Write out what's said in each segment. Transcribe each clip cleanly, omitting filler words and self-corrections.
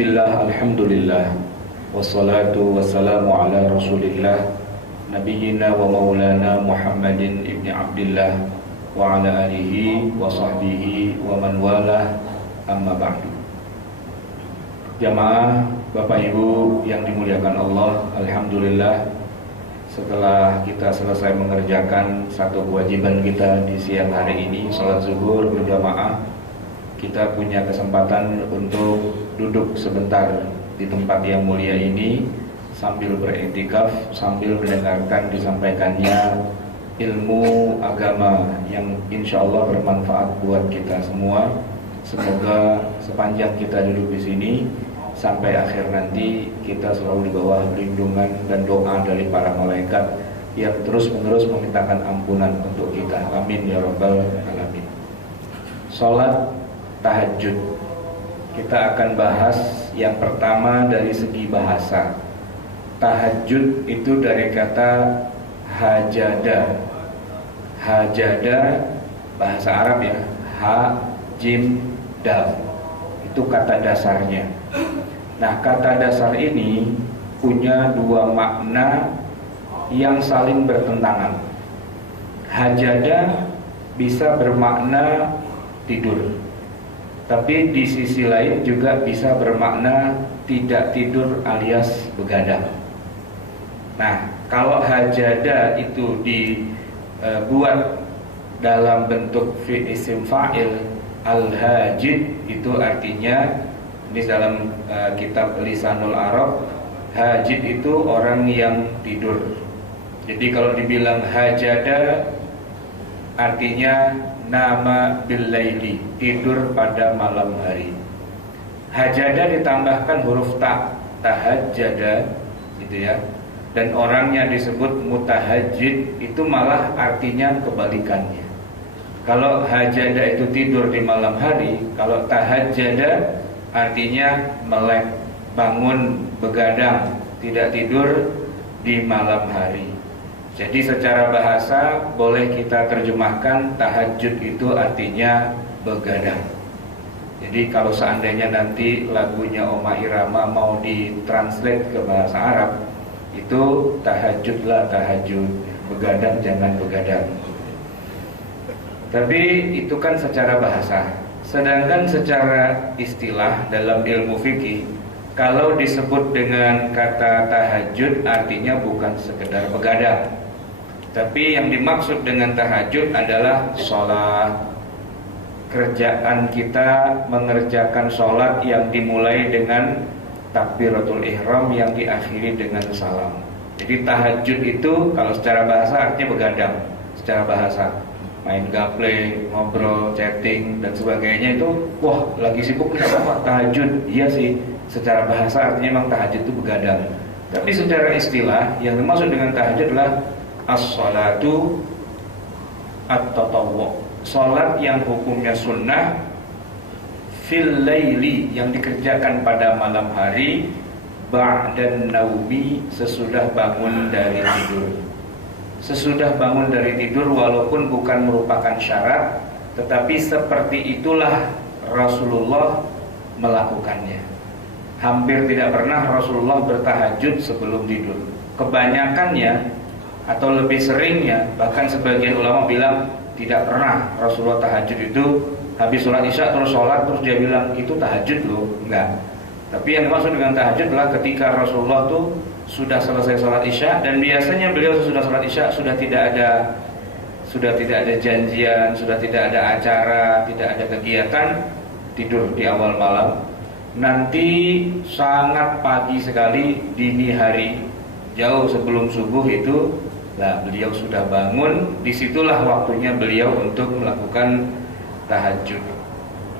Bismillah, alhamdulillah, wassalatu wassalamu ala rasulillah, nabiyyina wa maulana Muhammadin ibni Abdillah wa ala alihi wa sahbihi wa man walah, amma ba'du. Jamaah Bapak Ibu yang dimuliakan Allah, alhamdulillah, setelah kita selesai mengerjakan satu kewajiban kita di siang hari ini, sholat zuhur berjamaah, kita punya kesempatan untuk duduk sebentar di tempat yang mulia ini sambil beriktikaf, sambil mendengarkan disampaikannya ilmu agama yang insya Allah bermanfaat buat kita semua. Semoga sepanjang kita duduk di sini sampai akhir nanti kita selalu di bawah perlindungan dan doa dari para malaikat yang terus-menerus memintakan ampunan untuk kita. Amin ya rabbal alamin. Salat tahajud, kita akan bahas yang pertama dari segi bahasa. Tahajud itu dari kata hajada. Hajada bahasa Arab ya, ha, jim, dal. Itu kata dasarnya. Nah, kata dasar ini punya dua makna yang saling bertentangan. Hajada bisa bermakna tidur, tapi di sisi lain juga bisa bermakna tidak tidur alias begadang. Nah, kalau hajada itu dibuat dalam bentuk isim fa'il, al-hajid itu artinya, ini dalam kitab Lisanul Arab, hajid itu orang yang tidur. Jadi kalau dibilang hajada artinya nama billaili, tidur pada malam hari. Hajada ditambahkan huruf ta, tahajjada gitu ya. Dan orangnya disebut mutahajjid, itu malah artinya kebalikannya. Kalau hajada itu tidur di malam hari, kalau tahajjada artinya melek, bangun, begadang, tidak tidur di malam hari. Jadi secara bahasa boleh kita terjemahkan tahajud itu artinya begadang. Jadi kalau seandainya nanti lagunya Oma Irama mau ditranslate ke bahasa Arab, itu tahajudlah tahajud, begadang jangan begadang. Tapi itu kan secara bahasa. Sedangkan secara istilah dalam ilmu fikih, kalau disebut dengan kata tahajud artinya bukan sekedar begadang, tapi yang dimaksud dengan tahajud adalah sholat. Kerjaan kita mengerjakan sholat yang dimulai dengan takbiratul ihram yang diakhiri dengan salam. Jadi tahajud itu kalau secara bahasa artinya begadang. Secara bahasa main gaple, ngobrol, chatting dan sebagainya itu, wah lagi sibuk kenapa tahajud? Iya sih, secara bahasa artinya memang tahajud itu begadang. Tapi secara istilah yang dimaksud dengan tahajud adalah as-salatu at-tatawwu, salat yang hukumnya sunnah, fil laili yang dikerjakan pada malam hari, ba'dan naumi sesudah bangun dari tidur. Sesudah bangun dari tidur walaupun bukan merupakan syarat, tetapi seperti itulah Rasulullah melakukannya. Hampir tidak pernah Rasulullah bertahajud sebelum tidur. Kebanyakannya atau lebih seringnya, bahkan sebagian ulama bilang tidak pernah Rasulullah tahajud itu habis sholat isya terus sholat terus dia bilang itu tahajud loh, enggak. Tapi yang dimaksud dengan tahajud adalah ketika Rasulullah tuh sudah selesai sholat isya, dan biasanya beliau sudah sholat isya sudah tidak ada janjian, sudah tidak ada acara, tidak ada kegiatan, tidur di awal malam. Nanti sangat pagi sekali, dini hari, jauh sebelum subuh itu, lah beliau sudah bangun. Disitulah waktunya beliau untuk melakukan tahajud.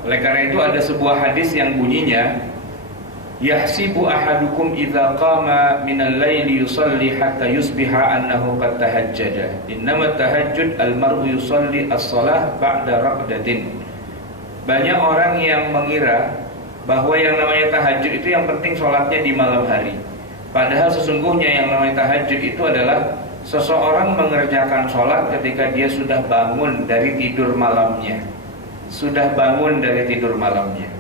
Oleh karena itu ada sebuah hadis yang bunyinya, yahsibu ahadukum idza qama minal laili yusalli hatta yusbiha annahu qad tahajjada. Innama tahajjud al-mar'u yusalli as-shalah ba'da raqdatin. Banyak orang yang mengira bahwa yang namanya tahajud itu yang penting sholatnya di malam hari. Padahal sesungguhnya yang namanya tahajud itu adalah seseorang mengerjakan sholat ketika dia sudah bangun dari tidur malamnya. Sudah bangun dari tidur malamnya.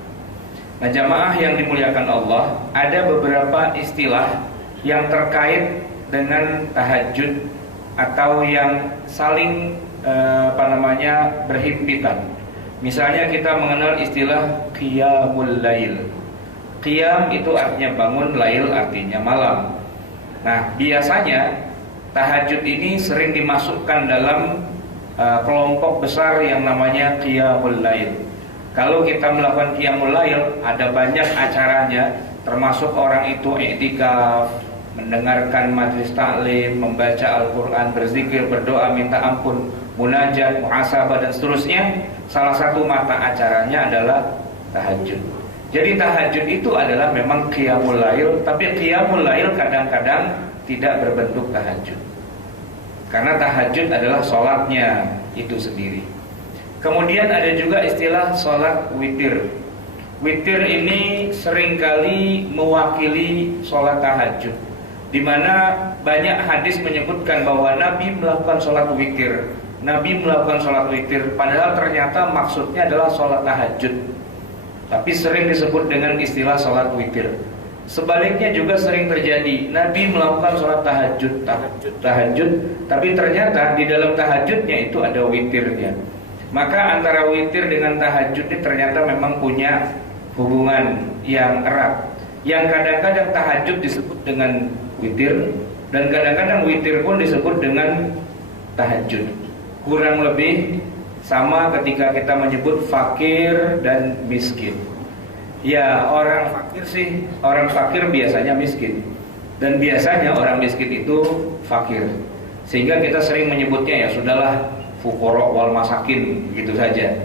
Nah, jamaah yang dimuliakan Allah, ada beberapa istilah yang terkait dengan tahajud atau yang saling berhimpitan. Misalnya kita mengenal istilah qiyamul lail. Qiyam itu artinya bangun, lail artinya malam. Nah, biasanya tahajud ini sering dimasukkan dalam kelompok besar yang namanya qiyamul lail. Kalau kita melakukan qiyamul lail, ada banyak acaranya, termasuk orang itu i'tikaf, mendengarkan majelis taklim, membaca Al-Quran, berzikir, berdoa, minta ampun, munajat, muhasabah dan seterusnya. Salah satu mata acaranya adalah tahajud. Jadi tahajud itu adalah memang qiyamul lail, tapi qiyamul lail kadang-kadang tidak berbentuk tahajud. Karena tahajud adalah sholatnya itu sendiri. Kemudian ada juga istilah sholat witir. Witir ini seringkali mewakili sholat tahajud, di mana banyak hadis menyebutkan bahwa Nabi melakukan sholat witir. Nabi melakukan sholat witir, padahal ternyata maksudnya adalah sholat tahajud, tapi sering disebut dengan istilah sholat witir. Sebaliknya juga sering terjadi, Nabi melakukan sholat tahajud, tapi ternyata di dalam tahajudnya itu ada witirnya. Maka antara witir dengan tahajud ini ternyata memang punya hubungan yang erat. Yang kadang-kadang tahajud disebut dengan witir, dan kadang-kadang witir pun disebut dengan tahajud. Kurang lebih sama ketika kita menyebut fakir dan miskin. Ya, orang fakir biasanya miskin, dan biasanya orang miskin itu fakir. Sehingga kita sering menyebutnya ya sudahlah, fuqara wal masakin, gitu saja.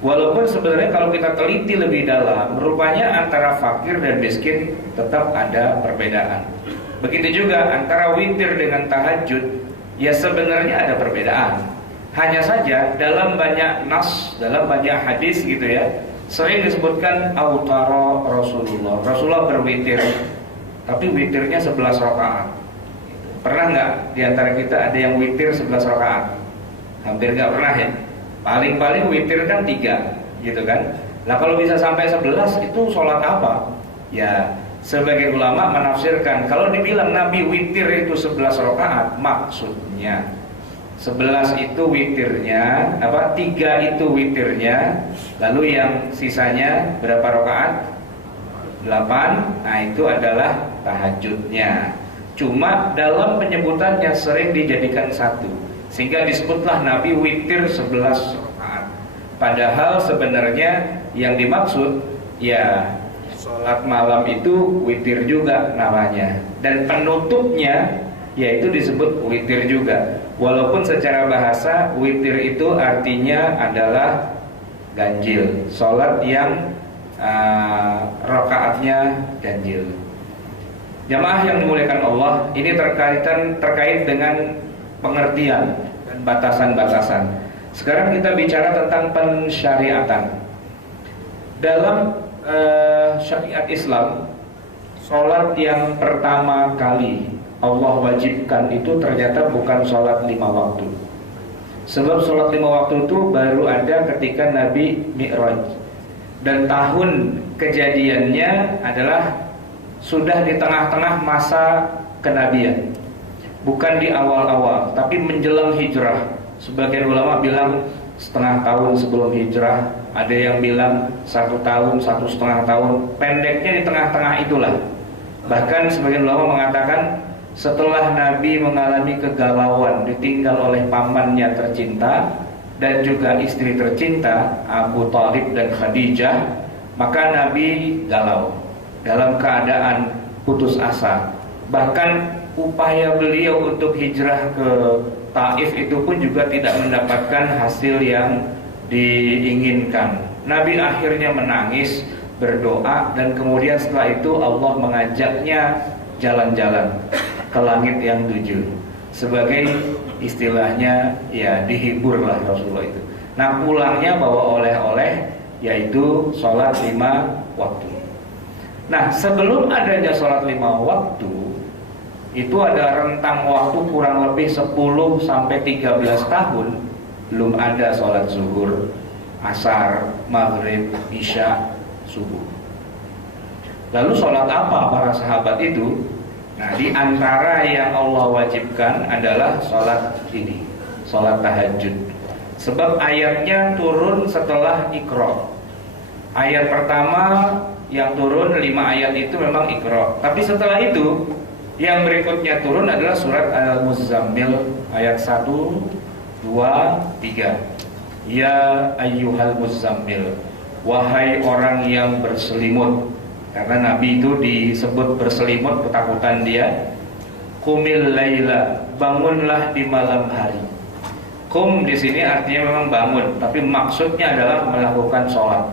Walaupun sebenarnya kalau kita teliti lebih dalam, rupanya antara fakir dan miskin tetap ada perbedaan. Begitu juga antara witir dengan tahajud, ya sebenarnya ada perbedaan. Hanya saja dalam banyak nas, dalam banyak hadis gitu ya, sering disebutkan autara Rasulullah. Rasulullah berwitir, tapi witirnya 11 rakaat. Pernah nggak diantara kita ada yang witir 11 rakaat? Hampir nggak pernah ya. Paling-paling witir kan 3, gitu kan. Nah kalau bisa sampai 11 itu sholat apa? Ya sebagian ulama menafsirkan, kalau dibilang Nabi witir itu 11 rakaat, maksudnya 11 itu witirnya, 3 itu witirnya, lalu yang sisanya berapa rakaat? 8. Nah itu adalah tahajudnya. Cuma dalam penyebutannya sering dijadikan 1, sehingga disebutlah Nabi witir 11 rakaat. Padahal sebenarnya yang dimaksud ya sholat malam itu witir juga namanya, dan penutupnya yaitu disebut witir juga. Walaupun secara bahasa witir itu artinya adalah ganjil, sholat yang rakaatnya ganjil. Jamaah yang dimuliakan Allah, ini terkait dengan pengertian dan batasan-batasan. Sekarang kita bicara tentang pensyariatan. Dalam syariat Islam, sholat yang pertama kali Allah wajibkan itu ternyata bukan sholat 5 waktu. Sebab sholat 5 waktu itu baru ada ketika Nabi Mi'raj, dan tahun kejadiannya adalah sudah di tengah-tengah masa kenabian, bukan di awal-awal, tapi menjelang hijrah. Sebagian ulama bilang setengah tahun sebelum hijrah, ada yang bilang 1 tahun, 1,5 tahun, pendeknya di tengah-tengah itulah. Bahkan sebagian ulama mengatakan setelah Nabi mengalami kegalauan, ditinggal oleh pamannya tercinta dan juga istri tercinta Abu Thalib dan Khadijah, maka Nabi galau, dalam keadaan putus asa. Bahkan upaya beliau untuk hijrah ke Taif itu pun juga tidak mendapatkan hasil yang diinginkan. Nabi akhirnya menangis, berdoa, dan kemudian setelah itu Allah mengajaknya jalan-jalan ke langit yang 7. Sebagai istilahnya ya dihiburlah Rasulullah itu. Nah pulangnya bawa oleh-oleh, yaitu sholat 5 waktu. Nah sebelum adanya sholat 5 waktu, itu ada rentang waktu kurang lebih 10 sampai 13 tahun belum ada sholat zuhur, asar, maghrib, isya, subuh. Lalu sholat apa para sahabat itu? Nah, di antara yang Allah wajibkan adalah sholat ini, sholat tahajud. Sebab ayatnya turun setelah Iqra. Ayat pertama yang turun 5 ayat itu memang Iqra. Tapi setelah itu yang berikutnya turun adalah surat Al-Muzammil ayat 1, 2, 3. Ya ayyuhal muzammil, wahai orang yang berselimut. Karena Nabi itu disebut berselimut, ketakutan dia. Qumil laila, bangunlah di malam hari. Qum di sini artinya memang bangun, tapi maksudnya adalah melakukan sholat.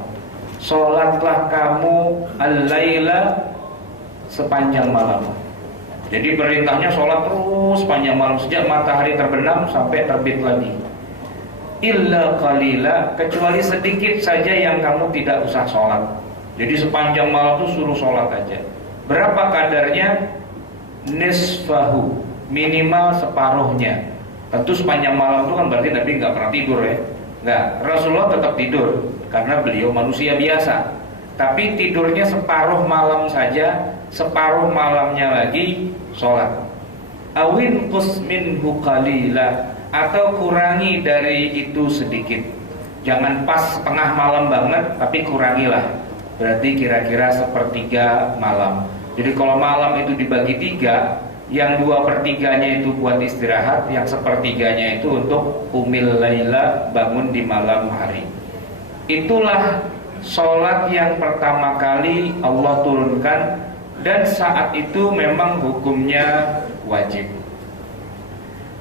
Sholatlah kamu al-laila sepanjang malam. Jadi perintahnya sholat terus sepanjang malam, sejak matahari terbenam sampai terbit lagi. Illa qalila, kecuali sedikit saja yang kamu tidak usah sholat. Jadi sepanjang malam itu suruh sholat aja. Berapa kadarnya? Nisfahu, minimal separuhnya. Tentu sepanjang malam itu kan berarti Nabi nggak pernah tidur ya. Nggak, Rasulullah tetap tidur karena beliau manusia biasa. Tapi tidurnya separuh malam saja, separuh malamnya lagi sholat. Awin qus minhu qalila, atau kurangi dari itu sedikit. Jangan pas setengah malam banget, tapi kurangilah. Berarti kira-kira sepertiga malam. Jadi kalau malam itu dibagi 3, yang 2/3-nya itu buat istirahat, yang sepertiganya itu untuk qumil laila, bangun di malam hari. Itulah sholat yang pertama kali Allah turunkan, dan saat itu memang hukumnya wajib.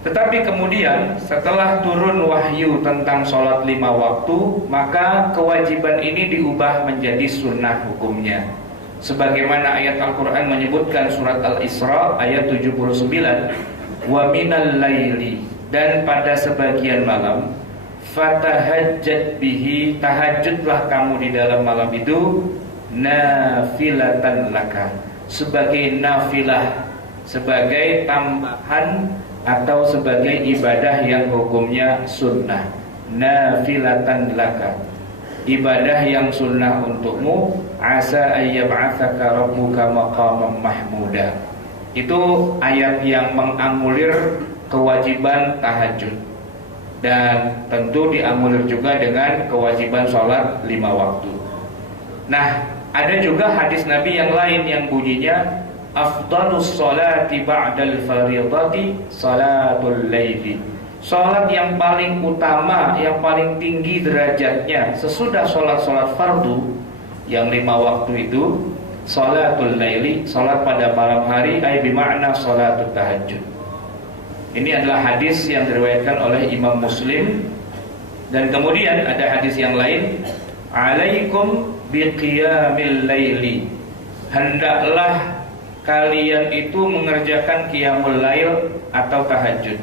Tetapi kemudian setelah turun wahyu tentang sholat 5 waktu, maka kewajiban ini diubah menjadi sunnah hukumnya. Sebagaimana ayat Al-Quran menyebutkan surat Al-Isra ayat 79, wa minal laili, dan pada sebagian malam, fatahajjat bihi, tahajudlah kamu di dalam malam itu, nafilatan laka, sebagai nafilah, sebagai tambahan atau sebagai ibadah yang hukumnya sunnah. Nafilatan laka, ibadah yang sunnah untukmu. Asa ayyab'atsaka rabbuka maqaman mahmuda. Itu ayat yang menganulir kewajiban tahajud, dan tentu dianulir juga dengan kewajiban sholat 5 waktu. Nah, ada juga hadis Nabi yang lain yang bunyinya afdalus sholati ba'dal fardhati sholatul laili. Sholat yang paling utama, yang paling tinggi derajatnya sesudah sholat-sholat fardu yang 5 waktu itu, sholatul laili, sholat pada malam hari, ay bima'na sholatul tahajud. Ini adalah hadis yang diriwayatkan oleh Imam Muslim. Dan kemudian ada hadis yang lain, alaikum biqiyamil laili, hendaklah kalian itu mengerjakan qiyamul lail atau tahajud.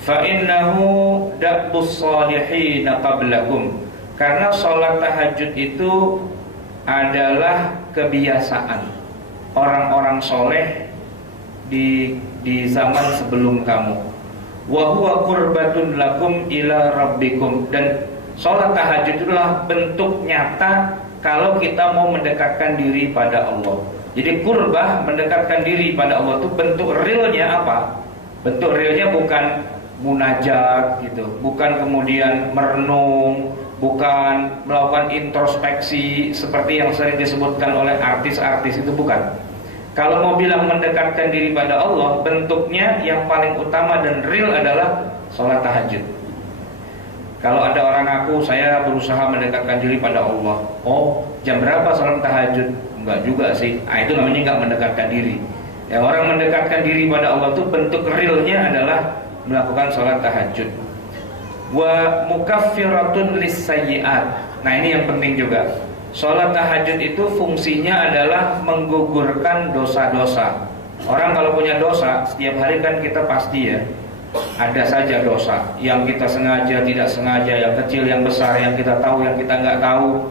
Fa innahu da'bus shalihin qablakum, karena sholat tahajud itu adalah kebiasaan orang-orang soleh di zaman sebelum kamu. Wa huwa qurbatun lakum ila rabbikum, dan sholat tahajud itulah bentuk nyata kalau kita mau mendekatkan diri pada Allah. Jadi kurbah, mendekatkan diri pada Allah itu bentuk realnya apa? Bentuk realnya bukan munajat gitu, bukan kemudian merenung, bukan melakukan introspeksi seperti yang sering disebutkan oleh artis-artis, itu bukan. Kalau mau bilang mendekatkan diri pada Allah, bentuknya yang paling utama dan real adalah sholat tahajud. Kalau ada orang ngaku saya berusaha mendekatkan diri pada Allah, oh jam berapa sholat tahajud? Enggak juga sih. Nah, itu namanya enggak mendekatkan diri. Ya, orang mendekatkan diri pada Allah itu bentuk realnya adalah melakukan sholat tahajud. Wa mukaffiratun lis-sayyi'at. Nah, ini yang penting juga. Sholat tahajud itu fungsinya adalah menggugurkan dosa-dosa. Orang kalau punya dosa, setiap hari kan kita pasti ya ada saja dosa, yang kita sengaja, tidak sengaja, yang kecil, yang besar, yang kita tahu, yang kita nggak tahu,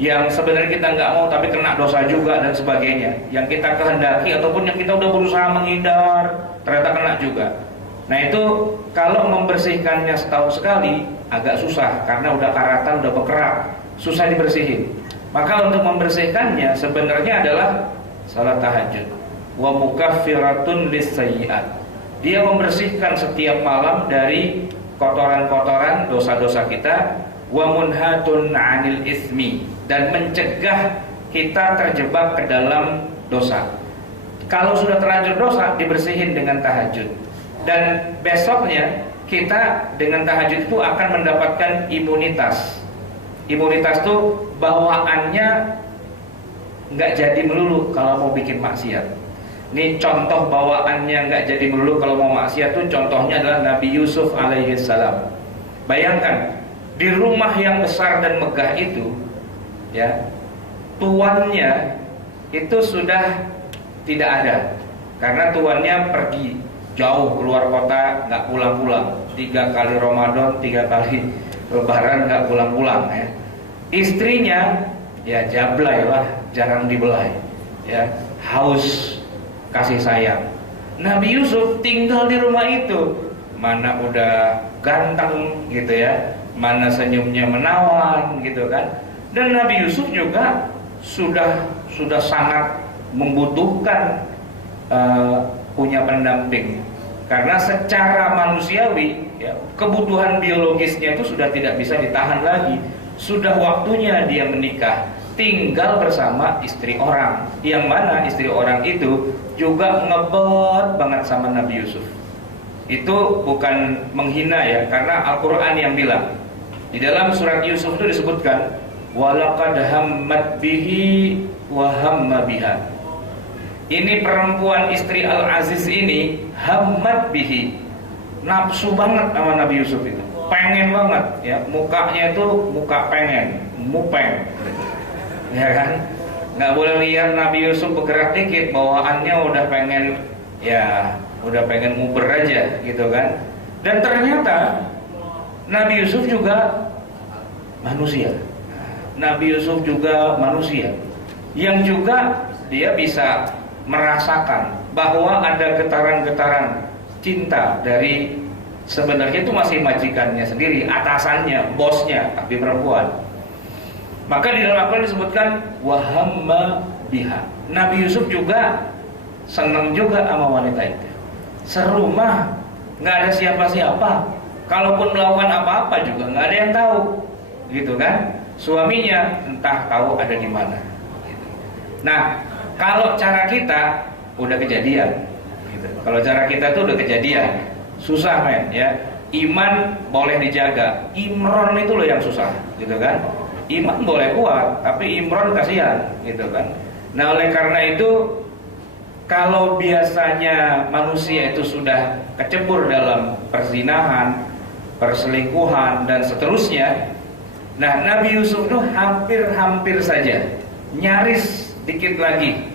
yang sebenarnya kita nggak mau tapi kena dosa juga dan sebagainya, yang kita kehendaki ataupun yang kita udah berusaha menghindar ternyata kena juga. Nah, itu kalau membersihkannya setahun sekali agak susah karena udah karatan, udah berkerak, susah dibersihin. Maka untuk membersihkannya sebenarnya adalah salat tahajud. Wa mukaffiratun lis-sayyi'at. Dia membersihkan setiap malam dari kotoran-kotoran dosa-dosa kita. Wa munhatun 'anil ismi, dan mencegah kita terjebak ke dalam dosa. Kalau sudah terlanjur dosa, dibersihin dengan tahajud. Dan besoknya kita dengan tahajud itu akan mendapatkan imunitas. Imunitas itu bawaannya nggak jadi melulu kalau mau bikin maksiat. Ini contoh bawaannya nggak jadi melulu kalau mau maksiat tuh contohnya adalah Nabi Yusuf alaihi salam. Bayangkan di rumah yang besar dan megah itu, ya, tuannya itu sudah tidak ada karena tuannya pergi jauh keluar kota, nggak pulang-pulang. 3 kali Ramadan, 3 kali Lebaran nggak pulang-pulang, ya. Istrinya ya jablay lah, jarang dibelai, ya, haus kasih sayang. Nabi Yusuf tinggal di rumah itu, mana udah ganteng gitu ya, mana senyumnya menawan gitu kan. Dan Nabi Yusuf juga sudah sangat membutuhkan punya pendamping, karena secara manusiawi, ya, kebutuhan biologisnya itu sudah tidak bisa ditahan lagi. Sudah waktunya dia menikah, tinggal bersama istri orang, yang mana istri orang itu juga ngebet banget sama Nabi Yusuf. Itu bukan menghina ya, karena Al-Quran yang bilang. Di dalam surat Yusuf itu disebutkan, walaqad hammat bihi wa hamma biha. Ini perempuan istri Al-Aziz ini hammat bihi, nafsu banget sama Nabi Yusuf itu, pengen banget ya, mukanya itu muka pengen, mupeng, ya kan? Nggak boleh lihat Nabi Yusuf bergerak dikit, bawaannya udah pengen, ya udah pengen nguber aja gitu kan. Dan ternyata Nabi Yusuf juga manusia. Nabi Yusuf juga manusia yang juga dia bisa merasakan bahwa ada getaran-getaran cinta dari sebenarnya itu masih majikannya sendiri, atasannya, bosnya, tapi perempuan. Maka di dalam Al-Quran disebutkan wahamma biha. Nabi Yusuf juga senang juga sama wanita itu. Serumah, nggak ada siapa-siapa. Kalaupun melakukan apa-apa juga nggak ada yang tahu, gitu kan? Suaminya entah tahu ada di mana. Gitu. Nah, kalau cara kita udah kejadian, gitu. Kalau cara kita tuh udah kejadian, susah men, ya. Iman boleh dijaga, Imron itu loh yang susah, gitu kan? Iman boleh kuat, tapi Imron kasihan, gitu kan? Nah, oleh karena itu, kalau biasanya manusia itu sudah kecebur dalam perzinahan, perselingkuhan dan seterusnya, nah Nabi Yusuf itu hampir saja, nyaris dikit lagi.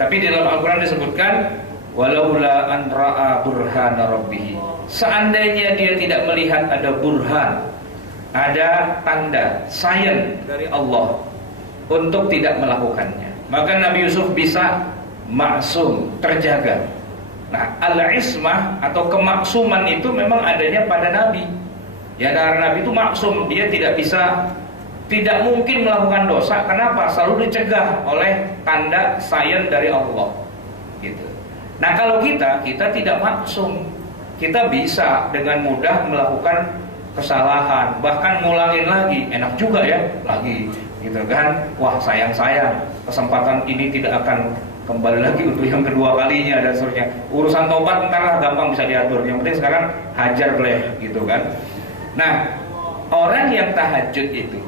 Tapi di dalam Al-Quran disebutkan walaula an ra'a burhana rabbih. Seandainya dia tidak melihat ada burhan, ada tanda sign dari Allah untuk tidak melakukannya, maka Nabi Yusuf bisa maksum, terjaga. Nah, al-ismah atau kemaksuman itu memang adanya pada Nabi. Ya, karena Nabi itu maksum, dia tidak mungkin melakukan dosa. Kenapa? Selalu dicegah oleh tanda sayang dari Allah. Gitu. Nah, kalau kita tidak maksum, kita bisa dengan mudah melakukan kesalahan, bahkan ngulangin lagi, enak juga ya, lagi, gitu kan? Wah, sayang, kesempatan ini tidak akan kembali lagi untuk yang kedua kalinya dan seterusnya. Urusan tobat ntar lah gampang bisa diatur. Yang penting sekarang hajar boleh, gitu kan? Nah, orang yang tahajud itu,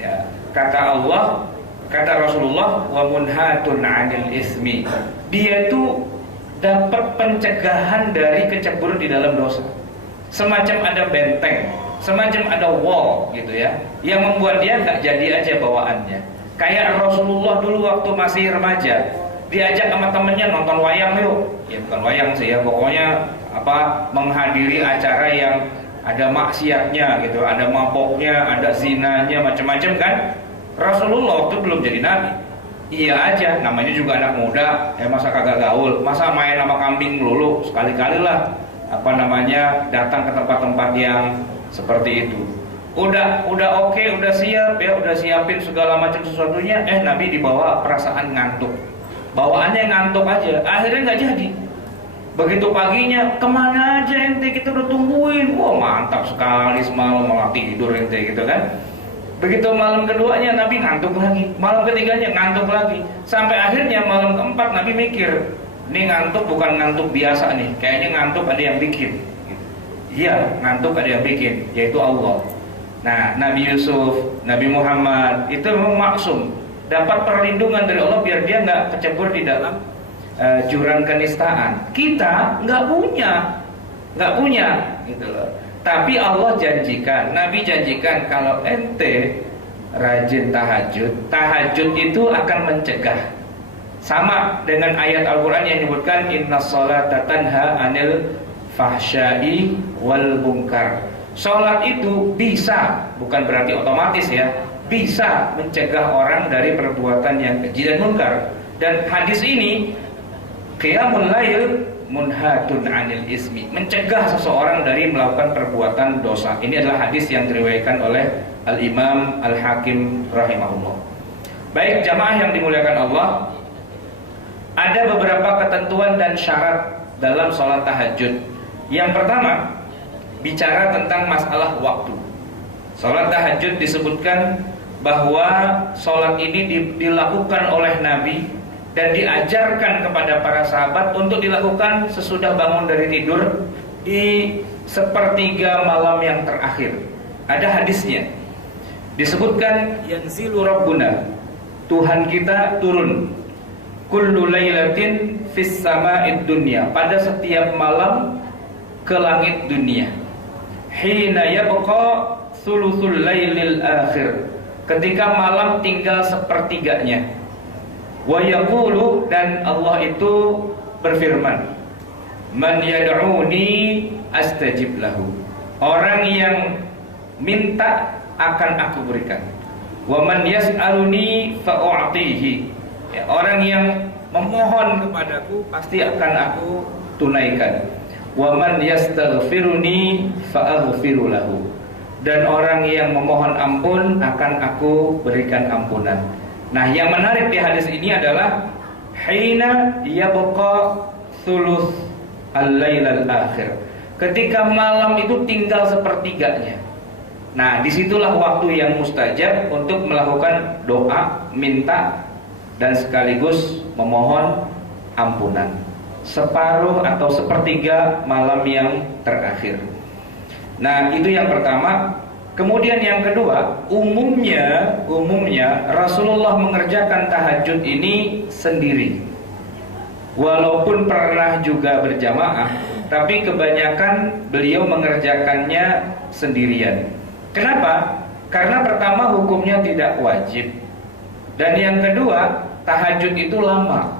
ya, kata Allah, kata Rasulullah, wa munhatun 'anil ismi. Dia itu dapat pencegahan dari kecebur di dalam dosa. Semacam ada benteng, semacam ada wall gitu ya, yang membuat dia nggak jadi aja bawaannya. Kayak Rasulullah dulu waktu masih remaja, diajak sama temennya nonton wayang yuk. Ya bukan wayang sih ya, pokoknya menghadiri acara yang ada maksiatnya gitu, ada maboknya, ada zinanya, macam-macam kan. Rasulullah itu belum jadi nabi. Iya aja, namanya juga anak muda, masa kagak gaul, masa main sama kambing melulu, sekali-kali lah datang ke tempat-tempat yang seperti itu. Udah oke, udah siap ya, udah siapin segala macam sesuatunya, Nabi dibawa perasaan ngantuk. bawaannya ngantuk aja, akhirnya nggak jadi. Begitu paginya, kemana aja ente, kita udah tungguin, wah mantap sekali semalam malah tidur ente gitu kan. Begitu malam keduanya Nabi ngantuk lagi, malam ketiganya ngantuk lagi, sampai akhirnya malam keempat Nabi mikir, ini ngantuk bukan ngantuk biasa nih, kayaknya ngantuk ada yang bikin. Iya, ngantuk ada yang bikin, yaitu Allah. Nah, Nabi Yusuf, Nabi Muhammad itu memang maksum, dapat perlindungan dari Allah biar dia nggak kecebur di dalam jurang kenistaan. Kita nggak punya, gitu loh. Tapi Allah janjikan, Nabi janjikan kalau ente rajin tahajud, tahajud itu akan mencegah. Sama dengan ayat Al-Quran yang menyebutkan inna sholata tanha anil fahsyai wal munkar. Sholat itu bisa, bukan berarti otomatis ya, bisa mencegah orang dari perbuatan yang keji dan munkar. Dan hadis ini qiyamul lail munhatun anil ismi, mencegah seseorang dari melakukan perbuatan dosa. Ini adalah hadis yang diriwayatkan oleh Al-Imam Al-Hakim rahimahullah. Baik jamaah yang dimuliakan Allah, ada beberapa ketentuan dan syarat dalam sholat tahajud. Yang pertama, bicara tentang masalah waktu. Sholat tahajud disebutkan bahwa sholat ini dilakukan oleh Nabi dan diajarkan kepada para sahabat untuk dilakukan sesudah bangun dari tidur di sepertiga malam yang terakhir. Ada hadisnya, disebutkan yanzilu rabbuna, Tuhan kita turun, kullu lailatin fis sama'id dunya, pada setiap malam ke langit dunia. Hina yabqa thuluthul lailil akhir, ketika malam tinggal sepertiganya. Wa yaqulu, dan Allah itu berfirman, man yad'uni astajib lahu, orang yang minta akan aku berikan. Wa man yas'aluni fa'u'tihi, ya, orang yang memohon kepadaku pasti akan aku tunaikan. Wa man yastaghfiruni fa'aghfiru lahu, dan orang yang memohon ampun akan aku berikan ampunan. Nah, yang menarik di hadis ini adalah hina yabqa thuluth al-lailal akhir, ketika malam itu tinggal sepertiganya. Nah, disitulah waktu yang mustajab untuk melakukan doa, minta, dan sekaligus memohon ampunan. Separuh atau sepertiga malam yang terakhir. Nah, itu yang pertama. Kemudian yang kedua, umumnya Rasulullah mengerjakan tahajud ini sendiri. Walaupun pernah juga berjamaah, tapi kebanyakan beliau mengerjakannya sendirian. Kenapa? Karena pertama, hukumnya tidak wajib. Dan yang kedua, tahajud itu lama.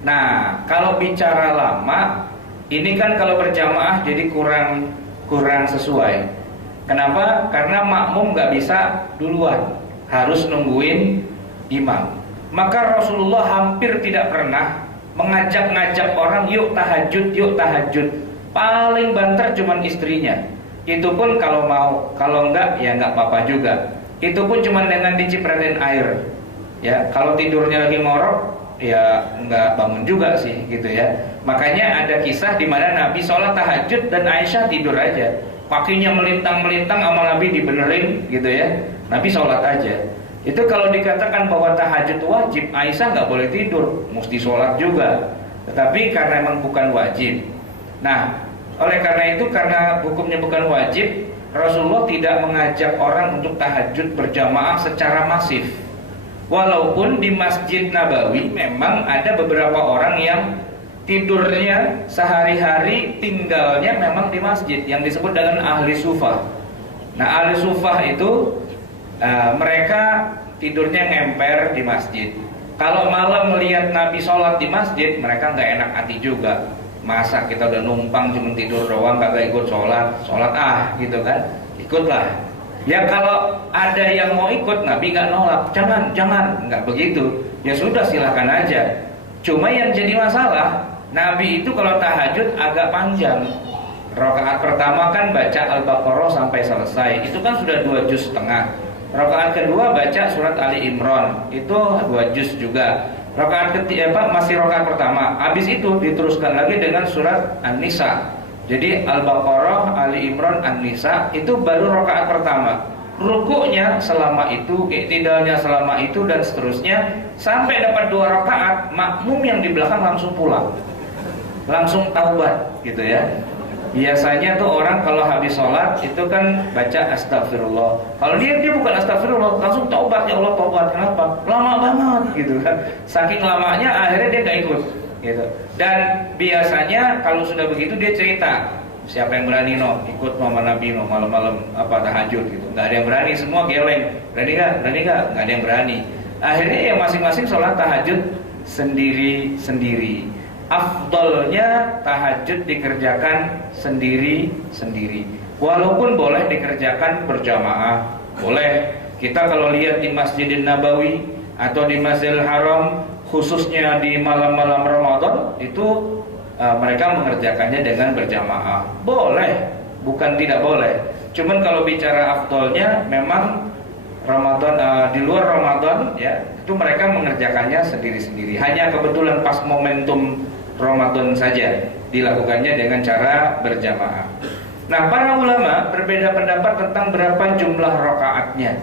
Nah, kalau bicara lama, ini kan kalau berjamaah jadi kurang sesuai. Kenapa? Karena makmum nggak bisa duluan, harus nungguin imam. Maka Rasulullah hampir tidak pernah mengajak-ngajak orang yuk tahajud. Paling banter cuman istrinya. Itu pun kalau mau, kalau enggak ya enggak apa-apa juga. Itu pun cuman dengan dicipratin air. Ya, kalau tidurnya lagi ngorok ya enggak bangun juga sih gitu ya. Makanya ada kisah di mana Nabi sholat tahajud dan Aisyah tidur aja. Kakinya melintang-melintang sama Nabi dibenerin gitu ya. Nabi sholat aja. Itu kalau dikatakan bahwa tahajud wajib, Aisyah nggak boleh tidur, mesti sholat juga. Tetapi karena memang bukan wajib. Nah, oleh karena itu, karena hukumnya bukan wajib, Rasulullah tidak mengajak orang untuk tahajud berjamaah secara masif. Walaupun di Masjid Nabawi memang ada beberapa orang yang tidurnya sehari-hari tinggalnya memang di masjid, yang disebut dengan ahli sufah. Nah, ahli sufah itu mereka tidurnya ngemper di masjid. Kalau malam melihat Nabi sholat di masjid, mereka nggak enak hati juga. Masa kita udah numpang cuma tidur doang, kagak ikut sholat gitu kan? Ikutlah. Ya kalau ada yang mau ikut, Nabi nggak nolak, jangan, nggak begitu. Ya sudah, silakan aja. Cuma yang jadi masalah, Nabi itu kalau tahajud agak panjang. Rakaat pertama kan baca Al-Baqarah sampai selesai, itu kan sudah 2 juz setengah. Rakaat kedua baca surat Ali Imran, itu 2 juz juga. Rakaat ketiga masih rakaat pertama. Habis itu diteruskan lagi dengan surat An-Nisa. Jadi Al-Baqarah, Ali Imran, An-Nisa itu baru rakaat pertama. Rukuknya selama itu, iktidalnya selama itu, dan seterusnya sampai dapat 2 rakaat. Makmum yang di belakang langsung pulang, langsung taubat gitu ya. Biasanya tuh orang kalau habis sholat itu kan baca astagfirullah. Kalau dia bukan astagfirullah, langsung taubat, ya Allah taubat. Kenapa? Lama banget gitu kan. Saking lamanya akhirnya dia gak ikut gitu. Dan biasanya kalau sudah begitu dia cerita, siapa yang berani ikut sama Nabi malam-malam tahajud gitu. Gak ada yang berani, semua geleng. Berani gak? Gak ada yang berani. Akhirnya ya masing-masing sholat tahajud sendiri-sendiri. Afdolnya tahajud dikerjakan sendiri-sendiri. Walaupun boleh dikerjakan berjamaah, boleh. Kita kalau lihat di Masjidin Nabawi atau di Masjidil Haram, khususnya di malam-malam Ramadan, itu mereka mengerjakannya dengan berjamaah. Boleh, bukan tidak boleh. Cuman kalau bicara afdolnya, memang Ramadan di luar Ramadan ya, itu mereka mengerjakannya sendiri-sendiri. Hanya kebetulan pas momentum Ramadan saja dilakukannya dengan cara berjamaah. Nah, para ulama berbeda pendapat tentang berapa jumlah rakaatnya.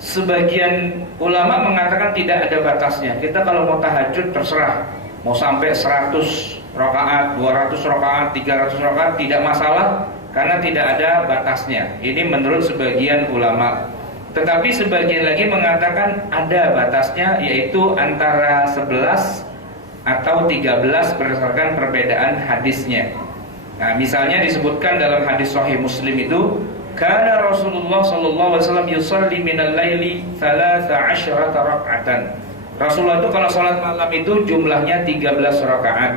Sebagian ulama mengatakan tidak ada batasnya. Kita kalau mau tahajud terserah, mau sampai 100 rakaat, 200 rakaat, 300 rakaat tidak masalah karena tidak ada batasnya. Ini menurut sebagian ulama. Tetapi sebagian lagi mengatakan ada batasnya, yaitu antara 11 atau 13 berdasarkan perbedaan hadisnya. Nah, misalnya disebutkan dalam hadis Sahih Muslim itu, kana Rasulullah sallallahu alaihi wasallam yusalli minal laili 13 raka'atan. Rasulullah itu kalau salat malam itu jumlahnya 13 rakaat.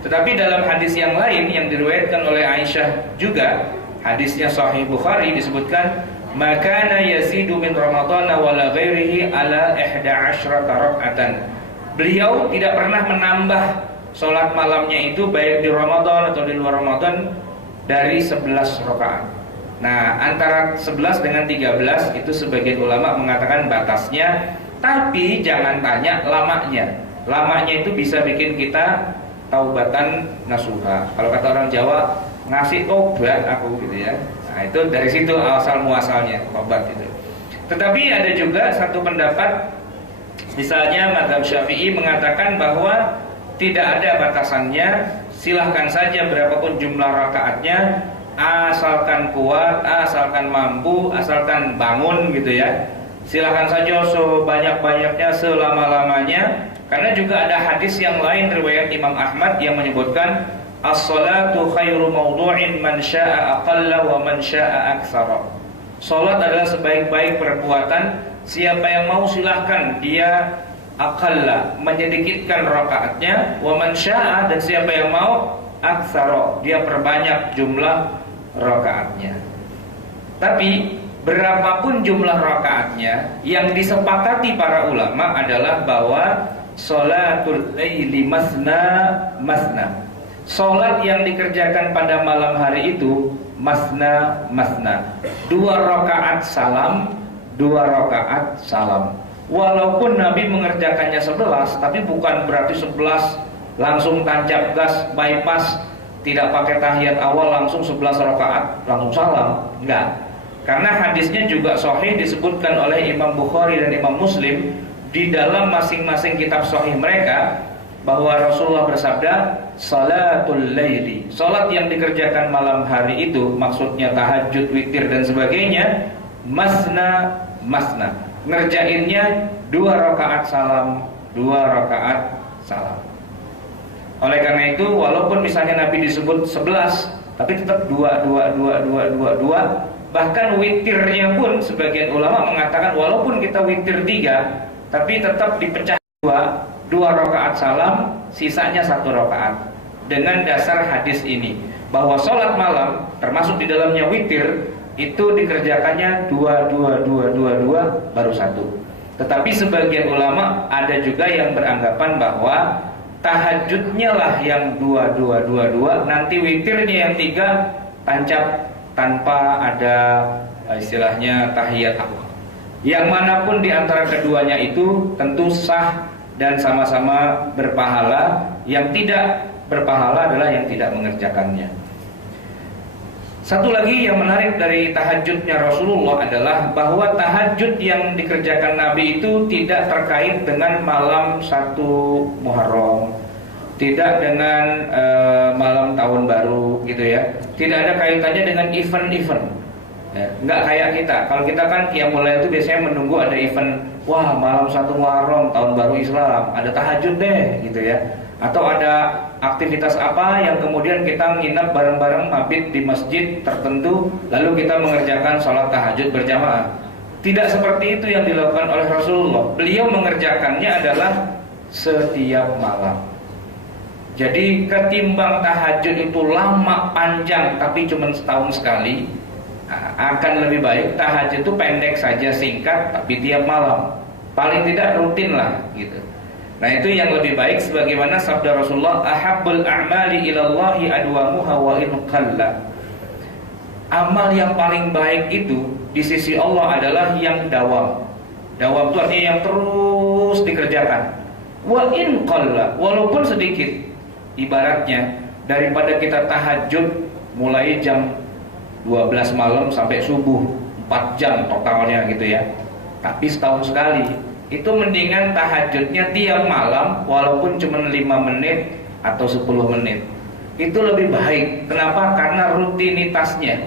Tetapi dalam hadis yang lain yang diriwayatkan oleh Aisyah juga, hadisnya Sahih Bukhari, disebutkan makana yazidu min ramadhana wala ghairihi ala 11 raka'atan. Beliau tidak pernah menambah sholat malamnya itu baik di Ramadan atau di luar Ramadan dari 11 rakaat. Nah, antara 11 dengan 13 itu sebagian ulama mengatakan batasnya. Tapi jangan tanya lamanya. Lamanya itu bisa bikin kita taubatan nasuha. Kalau kata orang Jawa, ngasih tobat aku gitu ya. Nah, itu dari situ asal muasalnya tobat itu. Tetapi ada juga satu pendapat, misalnya mazhab Syafi'i mengatakan bahwa tidak ada batasannya, silahkan saja berapapun jumlah rakaatnya, asalkan kuat, asalkan mampu, asalkan bangun gitu ya. Silahkan saja sebanyak-banyaknya, selama-lamanya. Karena juga ada hadis yang lain riwayat Imam Ahmad yang menyebutkan as-salatu khairu mawdu'in man syaa aqalla wa man syaa aktsara. Salat adalah sebaik-baik perbuatan. Siapa yang mau silahkan dia aqalla, menyedikitkan rakaatnya, wa man syaa, dan siapa yang mau aktsara, dia perbanyak jumlah rakaatnya. Tapi berapapun jumlah rakaatnya, yang disepakati para ulama adalah bahwa sholatul laili masna masna. Salat yang dikerjakan pada malam hari itu masna masna. 2 rakaat salam, 2 rakaat salam. Walaupun Nabi mengerjakannya 11, tapi bukan berarti 11 langsung tancap gas, bypass, tidak pakai tahiyat awal langsung 11 rakaat langsung salam. Enggak. Karena hadisnya juga sahih, disebutkan oleh Imam Bukhari dan Imam Muslim di dalam masing-masing kitab sahih mereka, bahwa Rasulullah bersabda, salatul laili, salat yang dikerjakan malam hari itu, maksudnya tahajud, witir dan sebagainya, masna masna, ngerjainnya 2 rakaat salam, 2 rakaat salam. Oleh karena itu, walaupun misalnya Nabi disebut 11, tapi tetap 2. Bahkan witirnya pun sebagian ulama mengatakan walaupun kita witir 3, tapi tetap dipecah 2 rakaat salam, sisanya 1 rakaat. Dengan dasar hadis ini, bahwa sholat malam termasuk di dalamnya witir itu dikerjakannya 2 baru 1. Tetapi sebagian ulama ada juga yang beranggapan bahwa tahajudnya lah yang 2, nanti witirnya yang 3 tancap tanpa ada istilahnya tahiyat awal. Yang manapun di antara keduanya itu tentu sah dan sama-sama berpahala. Yang tidak berpahala adalah yang tidak mengerjakannya. Satu lagi yang menarik dari tahajudnya Rasulullah adalah bahwa tahajud yang dikerjakan Nabi itu tidak terkait dengan malam 1 Muharram, tidak dengan malam tahun baru gitu ya. Tidak ada kaitannya dengan event-event. Ya, nggak kayak kita. Kalau kita kan Qiyamul Lail itu biasanya menunggu ada event, wah malam 1 Muharram tahun baru Islam, ada tahajud deh gitu ya. Atau ada aktivitas apa yang kemudian kita nginap bareng-bareng mabit di masjid tertentu, lalu kita mengerjakan sholat tahajud berjamaah. Tidak seperti itu yang dilakukan oleh Rasulullah. Beliau mengerjakannya adalah setiap malam. Jadi ketimbang tahajud itu lama panjang tapi cuma setahun sekali, akan lebih baik tahajud itu pendek saja, singkat, tapi tiap malam. Paling tidak rutin lah gitu. Nah itu yang lebih baik, sebagaimana sabda Rasulullah, ahabbul a'mali ilallahi adwamuha wa in qalla. Amal yang paling baik itu di sisi Allah adalah yang dawam. Dawam itu artinya yang terus dikerjakan. Wa in qalla, walaupun sedikit. Ibaratnya daripada kita tahajud mulai jam 12 malam sampai subuh 4 jam totalnya gitu ya, tapi setahun sekali. Itu mendingan tahajudnya tiap malam walaupun cuma 5 menit atau 10 menit. Itu lebih baik. Kenapa? Karena rutinitasnya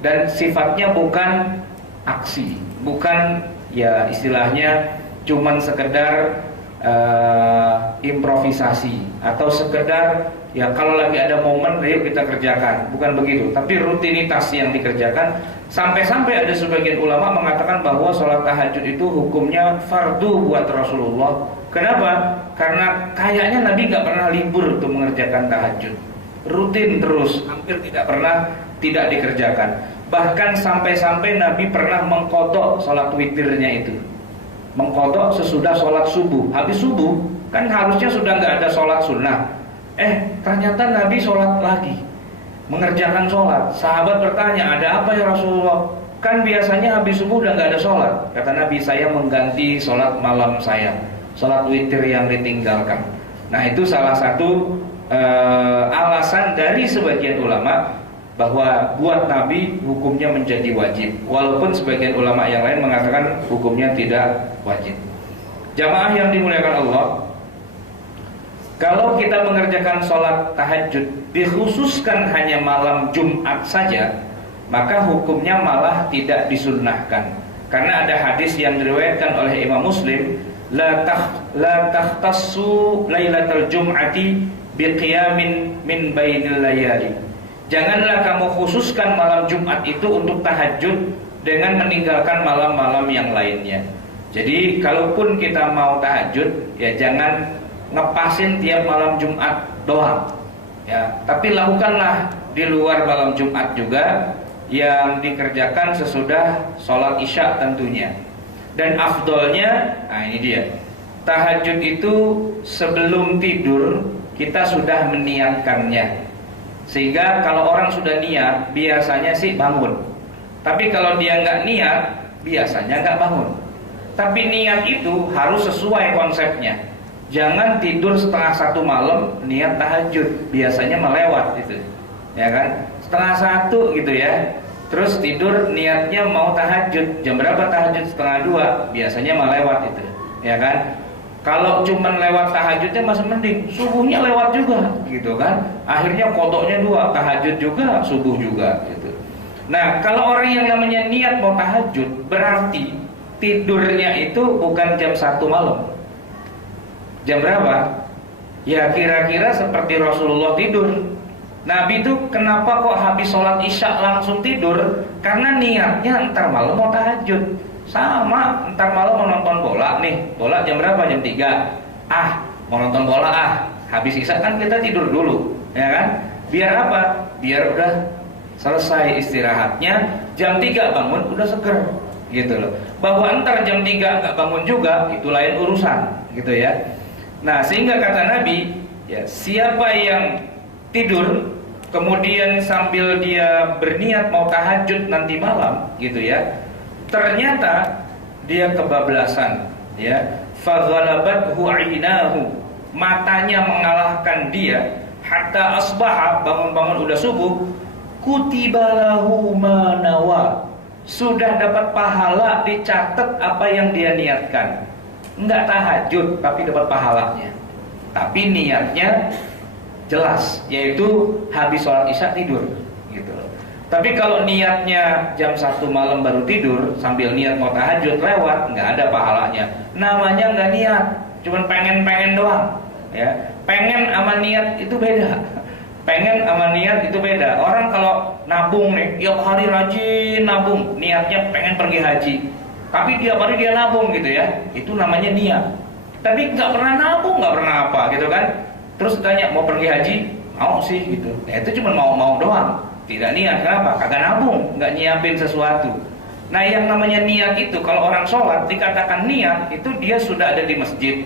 dan sifatnya bukan aksi, bukan ya istilahnya cuman sekedar improvisasi atau sekedar ya kalau lagi ada momen ayo kita kerjakan, bukan begitu. Tapi rutinitas yang dikerjakan. Sampai-sampai ada sebagian ulama mengatakan bahwa sholat tahajud itu hukumnya fardu buat Rasulullah. Kenapa? Karena kayaknya Nabi gak pernah libur untuk mengerjakan tahajud. Rutin terus, hampir tidak pernah tidak dikerjakan. Bahkan sampai-sampai Nabi pernah mengqadha sholat witirnya itu. Mengqadha sesudah sholat subuh. Habis subuh, kan harusnya sudah gak ada sholat sunnah. Ternyata Nabi sholat lagi, mengerjakan sholat. Sahabat bertanya, ada apa ya Rasulullah? Kan biasanya habis subuh udah gak ada sholat. Kata Nabi, saya mengganti sholat malam saya, sholat witir yang ditinggalkan. Nah itu salah satu alasan dari sebagian ulama bahwa buat Nabi hukumnya menjadi wajib, walaupun sebagian ulama yang lain mengatakan hukumnya tidak wajib. Jamaah yang dimuliakan Allah, kalau kita mengerjakan sholat tahajud dikhususkan hanya malam Jumat saja, maka hukumnya malah tidak disunnahkan. Karena ada hadis yang diriwayatkan oleh Imam Muslim, la takhtassu lailatal jum'ati biqiyamin min bainil layali. Janganlah kamu khususkan malam Jumat itu untuk tahajud dengan meninggalkan malam-malam yang lainnya. Jadi kalaupun kita mau tahajud, ya jangan ngepasin tiap malam Jumat doang, ya, tapi lakukanlah di luar malam Jumat juga, yang dikerjakan sesudah sholat Isya tentunya. Dan afdolnya, nah ini dia, tahajud itu sebelum tidur kita sudah meniatkannya, sehingga kalau orang sudah niat biasanya sih bangun. Tapi kalau dia nggak niat biasanya nggak bangun. Tapi niat itu harus sesuai konsepnya. Jangan tidur setengah 1 malam niat tahajud, biasanya melewat itu, ya kan? Setengah 1 gitu ya, terus tidur niatnya mau tahajud, jam berapa tahajud? Setengah 2, biasanya melewat itu, ya kan? Kalau cuman lewat tahajudnya masih mending, subuhnya lewat juga, gitu kan? Akhirnya kodoknya 2, tahajud juga, subuh juga, gitu. Nah, kalau orang yang namanya niat mau tahajud, berarti tidurnya itu bukan jam 1 malam. Jam berapa? Ya kira-kira seperti Rasulullah tidur. Nabi itu kenapa kok habis sholat Isya langsung tidur? Karena niatnya entar malam mau tahajud. Sama, entar malam mau nonton bola nih. Bola jam berapa? Jam 3. Mau nonton bola habis Isya kan kita tidur dulu, ya kan? Biar apa? Biar udah selesai istirahatnya, jam 3 bangun udah seger, gitu loh. Bahwa entar jam 3 nggak bangun juga, itu lain urusan, gitu ya. Nah, sehingga kata Nabi, ya, siapa yang tidur kemudian sambil dia berniat mau tahajud nanti malam, gitu ya, ternyata dia kebablasan, ya, faghalabathu 'ainahu, matanya mengalahkan dia, hatta asbaha, bangun-bangun udah subuh, kutibalahu manawa, sudah dapat pahala, dicatat apa yang dia niatkan. Enggak tahajud tapi dapat pahalanya, tapi niatnya jelas, yaitu habis sholat isya tidur gitu. Tapi kalau niatnya jam 1 malam baru tidur sambil niat mau tahajud lewat, nggak ada pahalanya. Namanya nggak niat, cuman pengen doang ya. Pengen sama niat itu beda. Pengen sama niat itu beda. Orang kalau nabung nih, tiap hari rajin nabung, niatnya pengen pergi haji, tapi tiap hari dia nabung gitu ya, itu namanya niat. Tapi nggak pernah nabung, nggak pernah apa gitu kan. Terus tanya mau pergi haji, mau sih gitu. Itu cuma mau doang, tidak niat. Kenapa? Kagak nabung, nggak nyiapin sesuatu. Nah, yang namanya niat itu, kalau orang sholat dikatakan niat, itu dia sudah ada di masjid.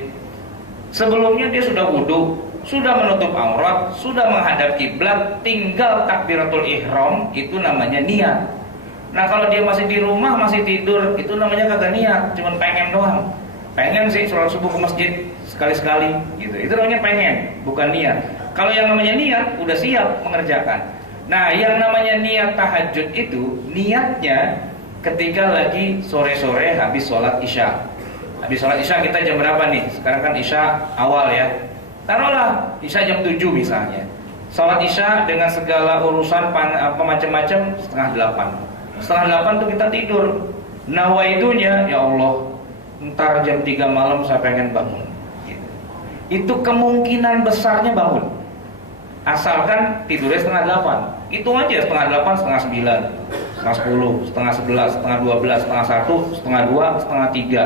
Sebelumnya dia sudah wudhu, sudah menutup aurat, sudah menghadap kiblat, tinggal takbiratul ihram, itu namanya niat. Nah, kalau dia masih di rumah, masih tidur, itu namanya kagak niat, cuma pengen doang. Pengen sih sholat subuh ke masjid sekali-sekali gitu. Itu namanya pengen, bukan niat. Kalau yang namanya niat, udah siap mengerjakan. Nah, yang namanya niat tahajud itu, niatnya ketika lagi sore-sore habis sholat isya. Habis sholat isya kita jam berapa nih? Sekarang kan isya awal ya. Taruhlah isya jam 7 misalnya. Sholat isya dengan segala urusan macam-macam setengah 8. Setengah 8 tuh kita tidur. Nawaitunya, ya Allah, ntar jam 3 malam saya pengen bangun gitu. Itu kemungkinan besarnya bangun, asalkan tidurnya setengah 8. Itu aja setengah 8, setengah 9, setengah 10, setengah 11, setengah 12, setengah 1, setengah 2, setengah 3.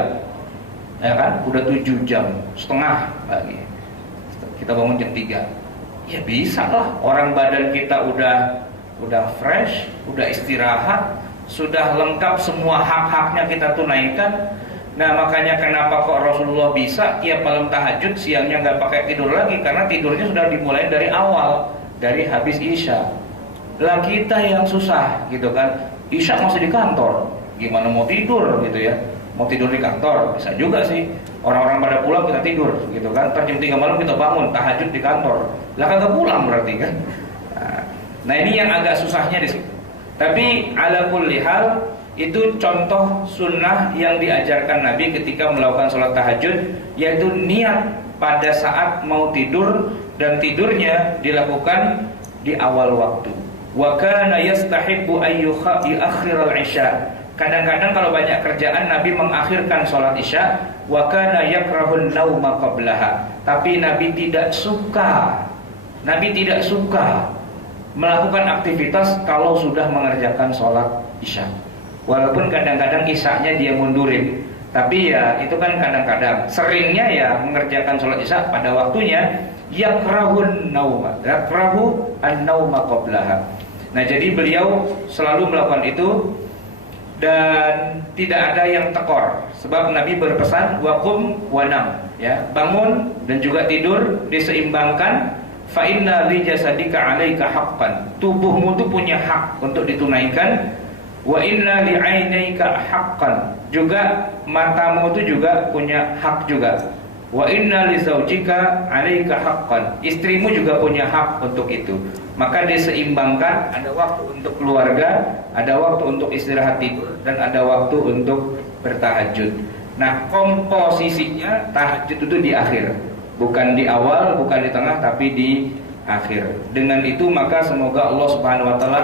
Ya kan, udah 7 jam setengah lagi kita bangun jam 3. Ya bisa lah, orang badan kita udah fresh, udah istirahat, sudah lengkap semua hak-haknya kita tunaikan. Nah, makanya kenapa kok Rasulullah bisa tiap malam tahajud, siangnya nggak pakai tidur lagi, karena tidurnya sudah dimulai dari awal, dari habis isya. Lah kita yang susah gitu kan, isya masih di kantor, gimana mau tidur gitu ya. Mau tidur di kantor, bisa juga sih. Orang-orang pada pulang kita tidur gitu kan. Ntar jam 3 malam kita bangun, tahajud di kantor. Lah kagak pulang berarti kan. Nah, ini yang agak susahnya di situ. Tapi ala kulli hal, itu contoh sunnah yang diajarkan Nabi ketika melakukan sholat tahajud, yaitu niat pada saat mau tidur, dan tidurnya dilakukan di awal waktu. Wa kana yastahibbu ayyakhiral isya. Kadang-kadang kalau banyak kerjaan Nabi mengakhirkan sholat isya. Wa kana yakrahun nauma qablaha. Tapi Nabi tidak suka melakukan aktivitas kalau sudah mengerjakan sholat isya. Walaupun kadang-kadang isyanya dia mundurin, tapi ya itu kan kadang-kadang. Seringnya ya mengerjakan sholat isya pada waktunya. Yakrahun nauma, yakrahu an-nauma qablaha. Nah, jadi beliau selalu melakukan itu, dan tidak ada yang tekor, sebab Nabi berpesan waqum wanam, ya, bangun dan juga tidur diseimbangkan. Fa inna li jasadika 'alaika haqqan, tubuhmu itu punya hak untuk ditunaikan. Wa inna li 'ainaika haqqan, juga matamu itu juga punya hak juga. Wa inna li zaujika 'alaika haqqan, istrimu juga punya hak untuk itu. Maka diseimbangkan, ada waktu untuk keluarga, ada waktu untuk istirahat tidur, dan ada waktu untuk bertahajud. Nah, komposisinya tahajud itu di akhir, bukan di awal, bukan di tengah, tapi di akhir. Dengan itu maka semoga Allah Subhanahu wa taala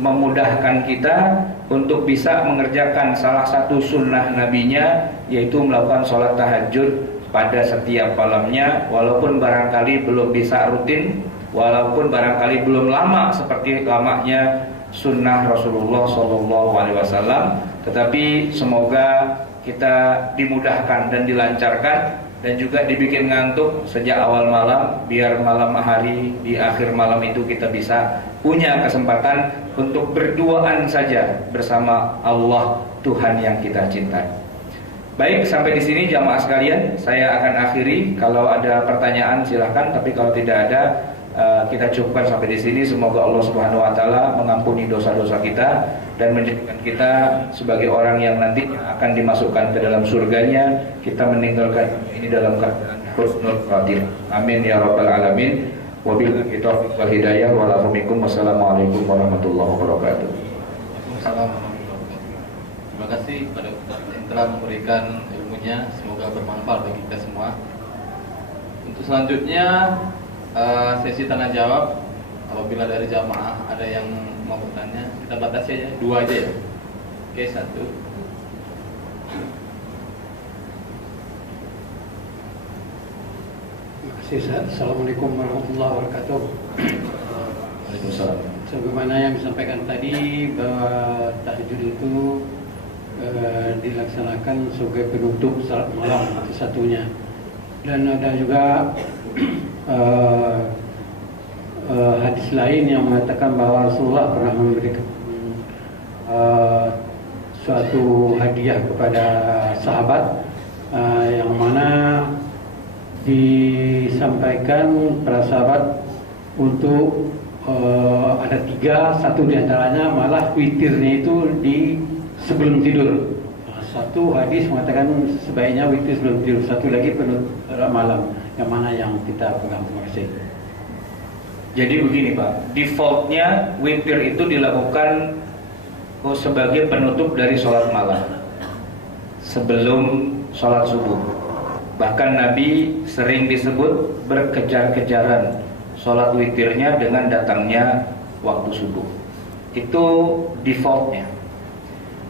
memudahkan kita untuk bisa mengerjakan salah satu sunnah nabinya, yaitu melakukan sholat tahajud pada setiap malamnya. Walaupun barangkali belum bisa rutin, walaupun barangkali belum lama seperti lamanya sunnah Rasulullah SAW, tetapi semoga kita dimudahkan dan dilancarkan, dan juga dibikin ngantuk sejak awal malam, biar malam hari di akhir malam itu kita bisa punya kesempatan untuk berduaan saja bersama Allah, Tuhan yang kita cintai. Baik, sampai di sini jamaah sekalian, saya akan akhiri. Kalau ada pertanyaan silahkan, tapi kalau tidak ada, kita cukupkan sampai di sini. Semoga Allah Subhanahu wa taala mengampuni dosa-dosa kita dan menjadikan kita sebagai orang yang nanti akan dimasukkan ke dalam surganya. Kita meninggalkan ini dalam keadaan husnul khatimah. Amin ya rabbal alamin. Wabillahi taufiq wal hidayah. Wassalamualaikum warahmatullahi wabarakatuh. Waalaikumsalam warahmatullahi wabarakatuh. Terima kasih kepada Ustaz yang telah memberikan ilmunya. Semoga bermanfaat bagi kita semua. Untuk selanjutnya sesi tanya jawab. Apabila dari jamaah ada yang mau bertanya, kita batasi aja 2 aja ya. Oke, 1. Terima kasih Ustaz. Assalamualaikum warahmatullahi wabarakatuh. Waalaikumsalam. Sebagaimana yang disampaikan tadi bahwa tahajud itu dilaksanakan sebagai penutup salat malam satu-satunya. Dan ada juga hadis lain yang mengatakan bahwa Rasulullah pernah memberikan suatu hadiah kepada sahabat yang mana disampaikan para sahabat untuk ada 3, satu diantaranya malah witirnya itu di sebelum tidur. Satu hadis mengatakan sebaiknya witir sebelum tidur, satu lagi penutup malam. Yang mana yang kita pegang? Terima kasih. Jadi begini Pak, defaultnya witir itu dilakukan sebagai penutup dari sholat malam sebelum sholat subuh. Bahkan Nabi sering disebut berkejar-kejaran sholat witirnya dengan datangnya waktu subuh. Itu defaultnya.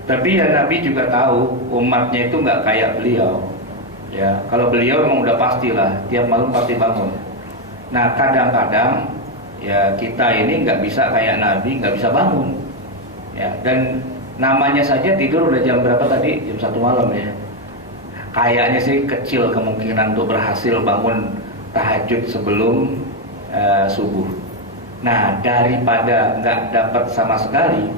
Tapi ya Nabi juga tahu umatnya itu nggak kayak beliau. Ya, kalau beliau memang udah pastilah tiap malam pasti bangun. Nah kadang-kadang ya kita ini nggak bisa kayak Nabi, nggak bisa bangun. Ya, dan namanya saja tidur udah jam berapa tadi? Jam 1 malam ya. Kayaknya sih kecil kemungkinan untuk berhasil bangun tahajud sebelum subuh. Nah daripada nggak dapat sama sekali,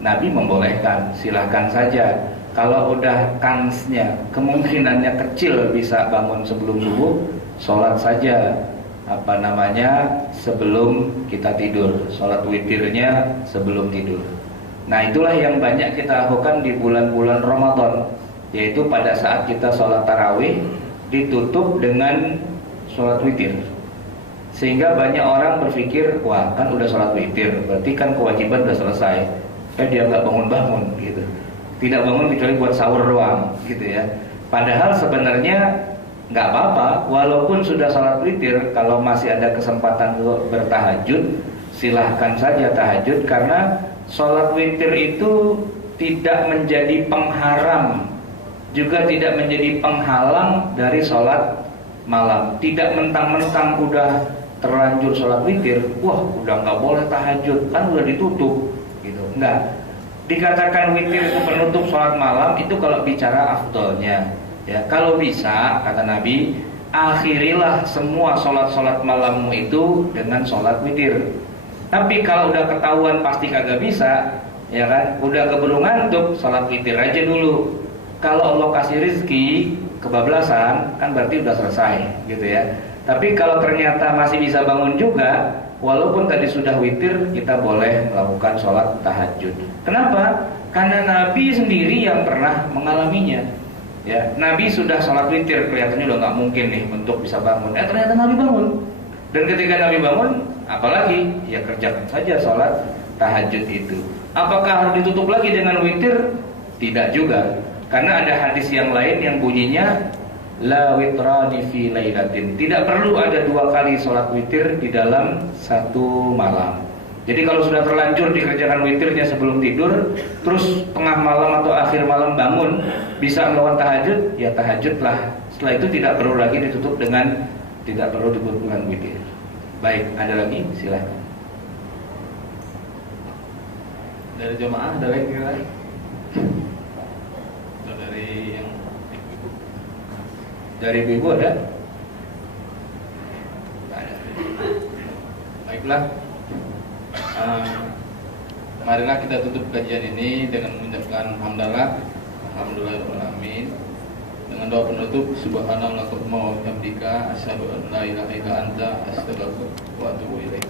Nabi membolehkan, silahkan saja. Kalau udah kansnya, kemungkinannya kecil bisa bangun sebelum subuh, sholat saja sebelum kita tidur. Sholat witirnya sebelum tidur. Nah itulah yang banyak kita lakukan di bulan-bulan Ramadan, yaitu pada saat kita sholat tarawih ditutup dengan sholat witir. Sehingga banyak orang berpikir, wah kan udah sholat witir, berarti kan kewajiban udah selesai. Dia nggak bangun-bangun gitu, tidak bangun kecuali buat sahur doang gitu ya. Padahal sebenarnya nggak apa-apa, walaupun sudah sholat witir, kalau masih ada kesempatan untuk bertahajud, silahkan saja tahajud, karena sholat witir itu tidak menjadi pengharam, juga tidak menjadi penghalang dari sholat malam. Tidak mentang-mentang udah terlanjur sholat witir, wah udah nggak boleh tahajud, kan udah ditutup gitu. Enggak. Dikatakan witir itu penutup sholat malam itu kalau bicara afdolnya. Ya, kalau bisa kata Nabi, akhirilah semua sholat-sholat malammu itu dengan sholat witir. Tapi kalau udah ketahuan pasti kagak bisa, ya kan? Udah keburu ngantuk, sholat witir aja dulu. Kalau Allah kasih rizki kebablasan, kan berarti udah selesai, gitu ya. Tapi kalau ternyata masih bisa bangun juga, walaupun tadi sudah witir, kita boleh melakukan sholat tahajud. Kenapa? Karena Nabi sendiri yang pernah mengalaminya. Ya, Nabi sudah sholat witir, kelihatannya udah nggak mungkin nih untuk bisa bangun. Ternyata Nabi bangun. Dan ketika Nabi bangun, apalagi ya kerjakan saja sholat tahajud itu. Apakah harus ditutup lagi dengan witir? Tidak juga. Karena ada hadis yang lain yang bunyinya la witrani fi lailatin. Tidak perlu ada 2 kali sholat witir di dalam satu malam. Jadi kalau sudah terlanjur dikerjakan witirnya sebelum tidur, terus tengah malam atau akhir malam bangun bisa melakukan tahajud, ya tahajudlah. Setelah itu tidak perlu lagi ditutup dengan witir. Baik, ada lagi? Silahkan. Dari jemaah ada lagi kira? Atau dari yang ibu? Dari ibu ada? Tidak ada. Baiklah. Marilah kita tutup kajian ini dengan mengucapkan hamdalah, alhamdulillahirabbil alamin, Dengan doa penutup, subhanallahumma wa bihamdika asyhadu an la ilaha illa anta astaghfiruka wa atubu ilaik.